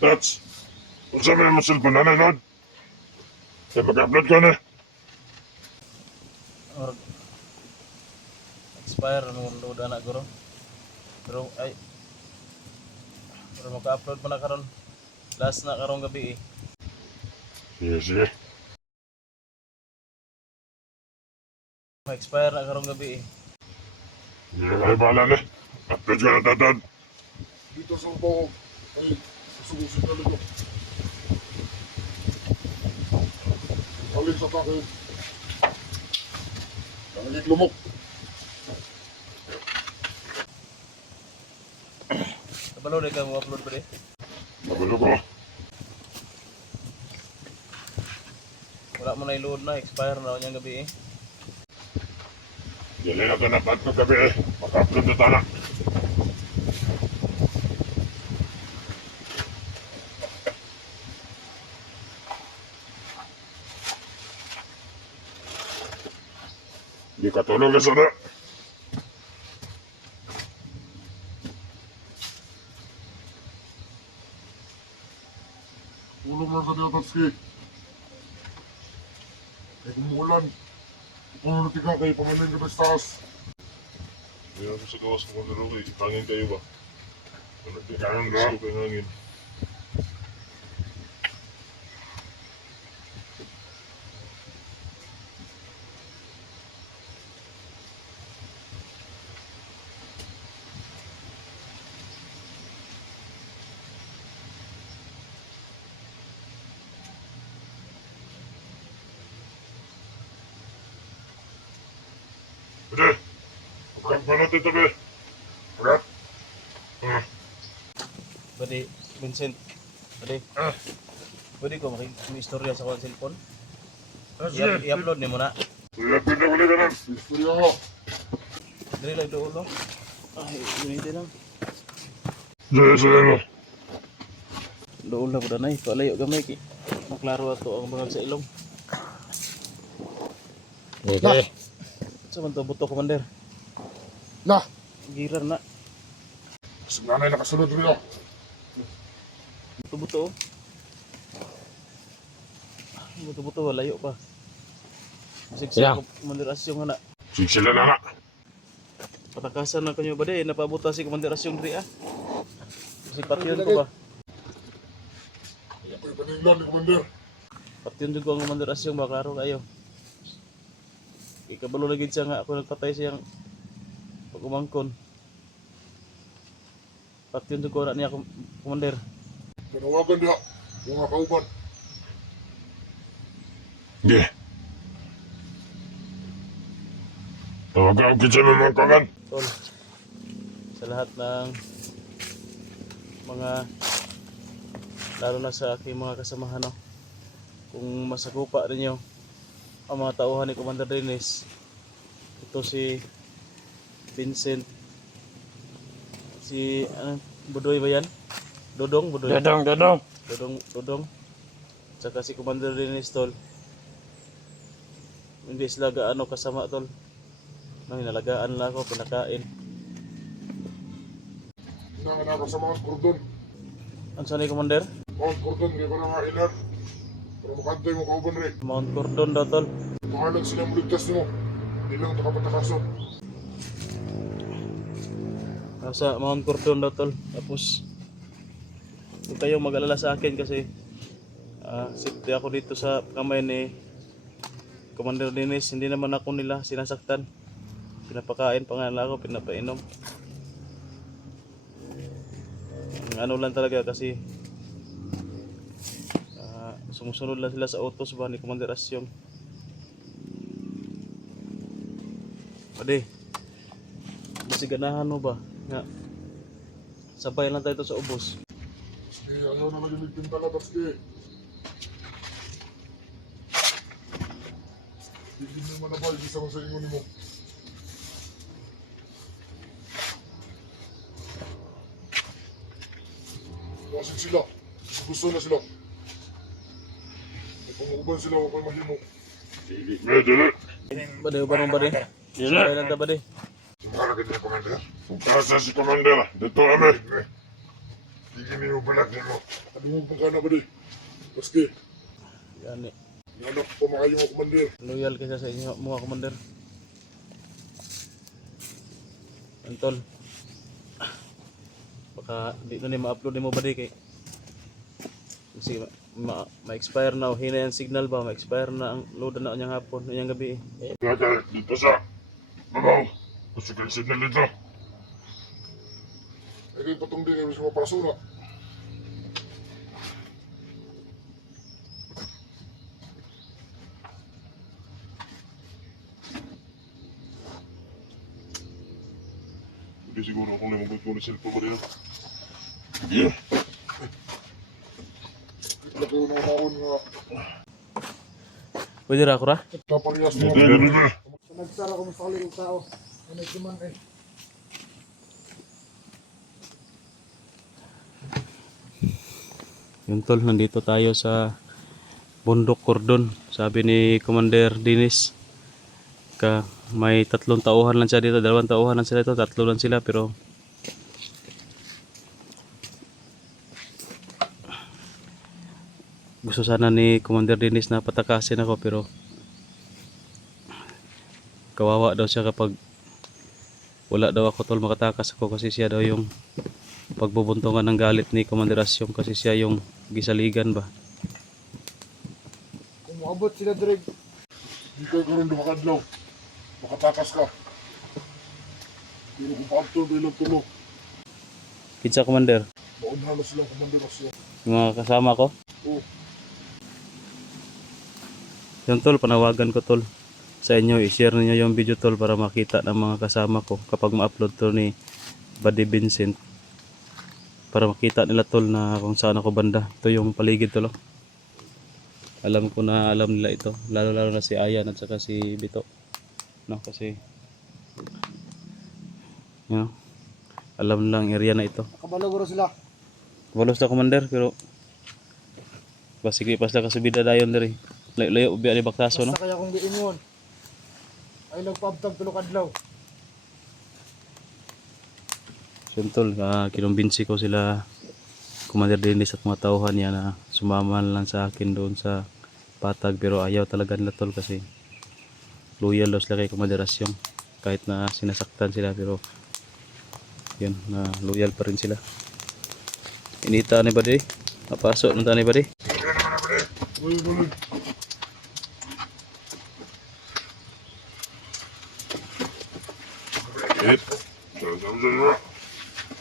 Tats, kung saan mo yung cellphone na nun? Kaya mag-upload ka na. Or expire nung load anak guro. Pero ay pero maka-upload pa na karon. Last na karong gabi eh. Sige, sige. Ma-expire na karong gabi eh. Hindi kayo bahala na. Upload ka na, Tatad. Dito sa bawang ay susugusin na luto. Alin sa takin. Nangigit lumok. Kabalo na ka mo upload pa rin. Magulo ko. Wala mo na i-load na, expire na kanyang gabi eh. Dili na ito na pad ko gabi eh. Maka-upload na tala. Hindi ka tulog ka sana. Tulong lang sa Diyotatski. Kaya kumuulan. Kung natika kayo pamanin ka sa taas. Hindi na sa gawas mo mag-rugi. Hangin kayo ba? Kung nagtikahan ka, gusto ko yung hangin. Pwede. Huwag pa natin ito, be. Ugat. Pwede, Vincent. Pwede. Pwede ko maki-istorya sa kong cellphone. Sige. I-upload ni mo na. Sige, pwede uli ka lang. Istorya ko. Dili lang doon no. Ay, gunitin lang. Sige, sige mo. Doon lang po na eh. Palayo gamay ki. Maklaro ato ang mga sa ilong. Okay. Sa man to buto, Commander. Nah! Girar na. Sa nanay nakasunod rin ako. Buto-buto oh. Buto-buto, layo pa. Sigsig ko, Commander Asyong na. Sige sila na nga. Patakasan na kanyo ba de? Napabuta si Commander Asyong ri ah. Si Patyon ko ba? Kaya ko'y paninglan ni Commander. Patyon dun ko ang Commander Asyong ba? Klaro kayo. Ikabalo lagi siya nga ako nagpatay siyang pag-umangkon. Patyon dun ko na niya Commander. Manawagan niya. Yung mga kauban. Sige. Tawagan ko dyan ng mga kangan. Tol, sa lahat ng mga lalo na sa aking mga kasamahan no? Kung masagupa ninyo ang mga tauhan ni Commander Dennis, ito si Vincent, si Budoy ba yan? Dodong Dodong tsaka si Commander Dennis tol, hindi sila gaano kasama tol. Nang inalagaan lang ako, pinakain. Hinangan ako sa Mount Cordon. Ano saan ni Commander? Mount Cordon, kaya ko na nga inan. Pero makantay mo kauban rin. Mount Cordon daw tol. Pangalan silang muligtas mo. Hindi lang nakapatakason. Nasa Mount Cordon daw tol. Tapos huwag kayong mag-alala sa akin kasi safety ako dito sa kamay ni Commander Dennis. Hindi naman ako nila sinasaktan. Pinapakain pa nga ako, pinapainom. Ang ano lang talaga kasi sumusunod lang sila sa utos ba ni Commander Asyong. Pwede. Kasi ganahan mo ba? Nga. Sabay lang tayo sa ubos. Sige, ayaw na naging nagpintala, Tatski. Hindi mo manabay, isa man sa ingon mo. Wasig sila. Gusto na sila. Pag-uuban sila, huwag kayo mahimo. Sige, medyo. Bade, ba nung bade? Sabay lang ta bade. Sumara ka niya, Commander. Kasa si Commander, dito kami. Tingin niyo balat niyo. Ano mo pagkana ba di? Maski, Yan eh. nanak pamakayo mo, Commander. Loyal kasi sa inyo mga commander. Yan tol. Baka di na ni ma-upload ni mo ba di kay kasi ma-expire na o hina yung signal ba, ma-expire na ang load na niyang hapon, niyang gabi eh. Kaya dito sa Mabaw. Gusto kayo signal dito. Eh kayo patong din kayo sa mga pasura. Hindi siguro kung limabot ko na cellphone ko rin. Yeah. Ito kayo na umaon nga. Pwede ra ako ra? Taparehas mo. Nagsara ko sa kaling tao. Ano cuman eh. Yun tol, nandito tayo sa Bundok Cordon. Sabi ni Commander Dennis may 3 tauhan lang siya dito, 2 tauhan lang sila dito, 3 lang sila pero gusto sana ni Commander Dennis na patakasin ako pero kawawa daw siya kapag wala daw ako tol, makatakas ako kasi siya daw yung pagbubuntungan ng galit ni Commander Asyong kasi siya yung gisaligan ba. Kung maabot sila direk. Hindi kayo karoon dumakadlaw. Makatakas ka. Pero kung paabtol ba ilang tulo, Kinsa Commander? maunhan na silang komanderasyon. Yung mga kasama ko? Oo. Yung tol, panawagan ko tol sa inyo, i-share niyo yung video tol para makita ng mga kasama ko kapag ma-upload to ni Buddy Vincent para makita nila tol na kung saan ako banda. Ito yung paligid tol. Alam ko na alam nila ito, lalo na si Ayan at saka si Bito, no? Kasi you know, alam nila ang area na ito. Kabalogoro sila. Walos na Commander pero basig pas na kasubida dayon diri. Layo ubi ani baktaso no. Basta kaya kung giingon. Ay nagpabtag tulo kadlaw. Siyentol, kinumbinsi ko sila Commander Dennis at mga tauhan niya na sumama lang sa akin doon sa patag pero ayaw talaga nila tol kasi loyal daw sila kay Commander Asyong kahit na sinasaktan sila pero yun, na loyal pa rin sila. Inita ni ba di? Napasok ng tani ba di? Uy, uy. Hit.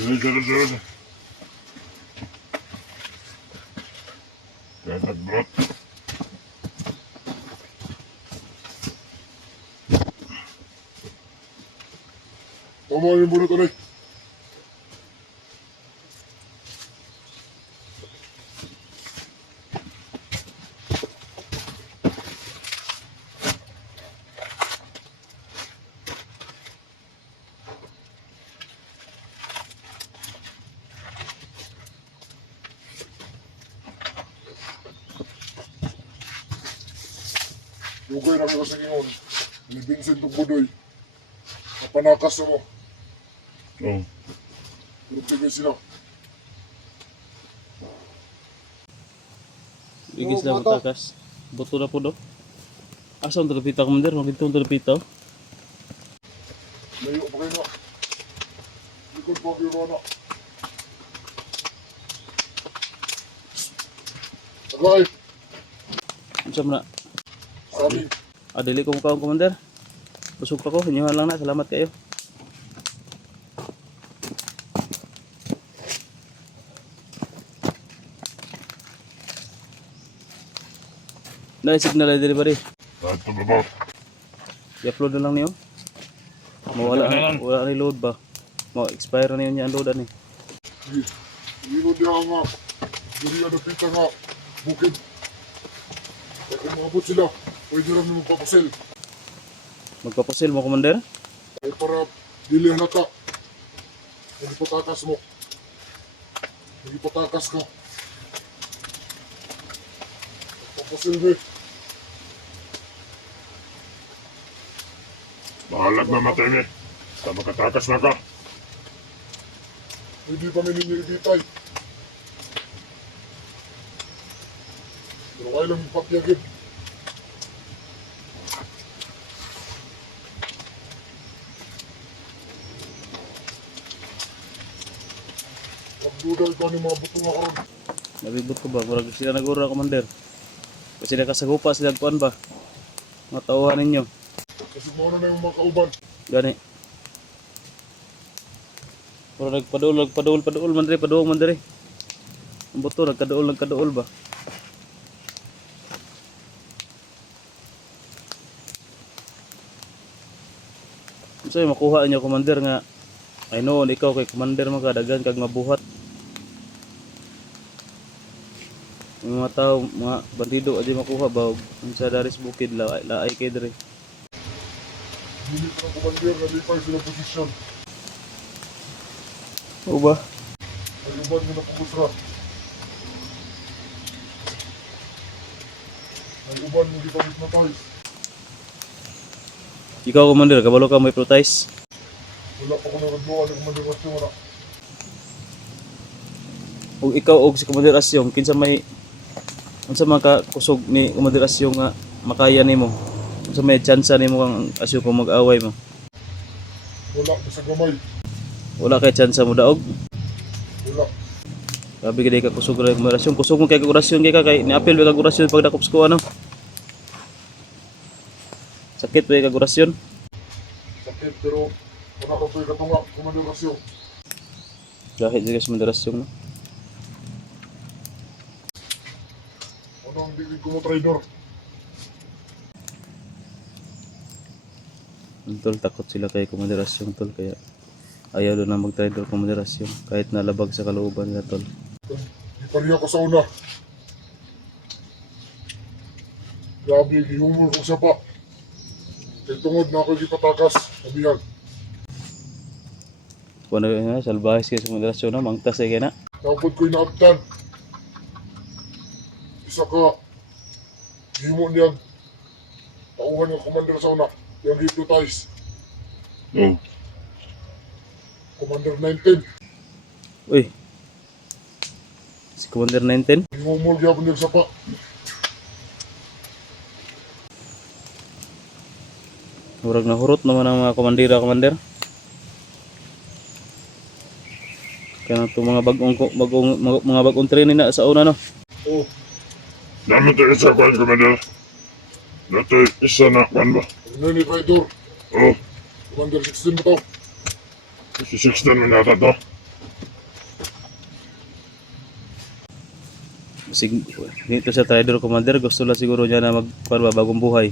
Sige. Kaya nagbrot. Tama yung bulot ulit. Lugay namin ko sa ingon. Ni Vincent ug Budoy. Napanakas mo. Oo. Pero tigay sila. Igis na butakas. Buto na po do. Asa ang tulapita Commander? Magito ang tulapita. Layo pa kayo na. Likod po ang biro na. Tagay. Unsa man na? Sabi. Dili ko mukha Commander. Busog pa ko, inyuhan lang na. Salamat kayo. Signal ay delivery. Lahat na babaw. I-upload na lang niyo. Wala ni load ba? Expire na yun yung load ani. Hindi dia nga. Dili ada pita nga. Bukid. Kaya kung maabot sila, pwede rin magpapasel. Magpapasil mo Commander? Ay para dili halata. Hindi patakas mo. Hindi patakas ka. Magpapasel mo. Mahalag na matay ni. Basta makatakas na ka. Hindi pa mininiritay. Pero kaya lang ipatyagin. Pagduda ito ni mga buto nga karon. Nabibot ko ba? Murag sila nag-ura, Commander. Kasi sila kasagupa, sila kuan ba? Mga tauhan ninyo. Kasi mga na yung mga kauban. Gani. Murag nagpaduol man diri, paduong man diri. Ang buto, nagkaduol ba? So, makuha niyo, Commander, nga I know, ikaw kay Commander magkadagan kag mabuhat. Yung mga tao, mga bandido adi makuha ba ang sa daris bukid laay kay diri. Bilit ng kumandir na lipay sila posisyon. O ba? Ang uban mo na pumusra. Ang uban mo di pamit na tayo. Ikaw, Commander, kabalo ka may protest. Wala pa ko naradluan ng kumandir kasi wala. O ikaw og si Commander Asyong kinsa may unsa man ka kusog ni Commander Asyong nga makaya nimo? Unsa may tsansa nimo kang Asyong kung mag-away mo? Wala, basta gamay. Wala kay tsansa mo daog. Wala. Grabe gid ka kusog ra Commander Asyong. Kusog mo kay orasyon kay niapil ba kag orasyon pag dakop ko ano? Sakit ba kag orasyon? Sakit pero wala ko pa katunga kumandir kasi. Dahil sa Commander Asyong no. Anong bigay ko mo trader? Tol, takot sila kay Commander Asyong tol kaya ayaw doon na mag-trader Commander Asyong kahit nalabag sa kalooban nila tol. Di pariya ko sa una. Grabe, gihumor ko siya pa. Kaya tungod na ako ipatakas. Sabihan. Kung ano yun, salbahis kayo sa Commander Asyong na, mangtas ay kaya na. Tapos ko'y naabdan. Isa ka. Himo niyan. Tauhan ng commander sa una. Yung hypnotize. Oh. Commander 19. Uy, si Commander 19? Himumol gyapon niya sa pa. Murag na hurot naman ang mga komandira, Commander. Kaya ito mga bagong training na sa una no. Oh, Naman tayo sa kwan, Commander. Nato isa na kwan ba? ano ni trader? Oh, Commander 16 ba to? si 16 man yata to. Dito sa trader Commander, gusto lang siguro niya na magkuan ba bagong buhay.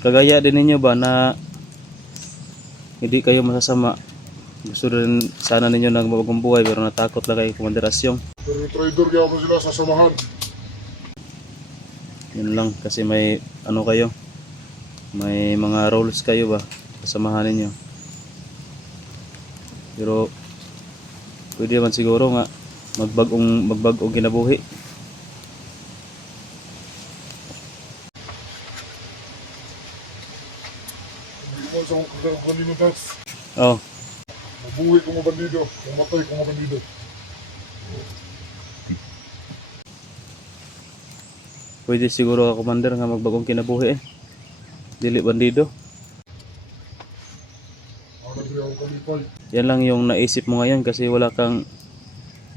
Kagaya din ninyo ba na hindi kayo masasama? Gusto rin sana ninyo na bagong buhay pero natakot lang kay Commander Asyong. Pero yung trader gyapon sila sa samahan. Yun lang kasi may ano kayo, may mga roles kayo ba kasamahan ninyo. Pero pwede man siguro nga magbagong kinabuhi. Hindi mo sa mga bandidos. Oh, Mabuhay ko mga bandido. Mamatay ko mga bandido. pwede siguro ka Commander nga magbagong kinabuhi eh. Dili bandido. Ano ba yung kalipay? Yan lang yung naisip mo ngayon kasi wala kang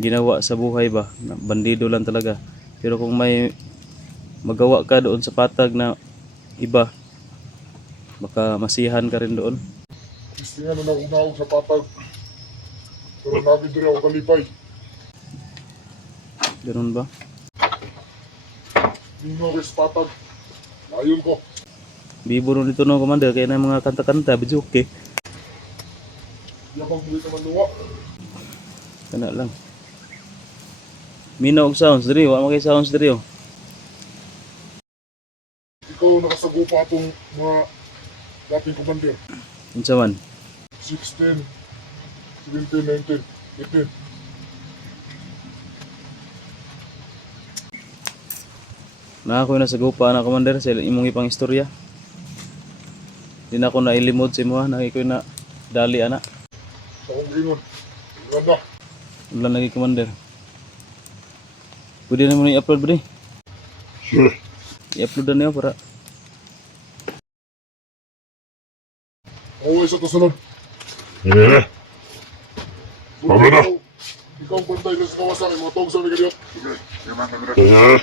ginawa sa buhay ba. Bandido lang talaga. Pero kung may magawa ka doon sa patag na iba, baka masiyahan ka rin doon. Istingan na nakunaog sa patag. Pero nabi din ako kalipay. Ganun ba? Hindi mo ako sa patag. Ayun ko. Bibo rin ito no Commander kaya na mga kanta-kanta, video okay. Yabang mo naman luwa. Kana lang. Minaw og sounds diri, wa makay sounds diri oh. Ikaw nakasagupa itong mga dating commander. Unsa man? 16, 17, 19, 18. Na ako na sa gupa na Commander sa imong ipang istorya. Di na ako nailimod sa imo ha, nang na dali ana. Sa kong gingon. Ganda. Ulan lagi Commander. Pwede na mo na i-upload bre. Sure. I-upload na niyo para Oo, isa to sunod. Yan. Pablo na. Ikaw ang bantay na sa kawasan, mga tong sa mga ganyan. Yan.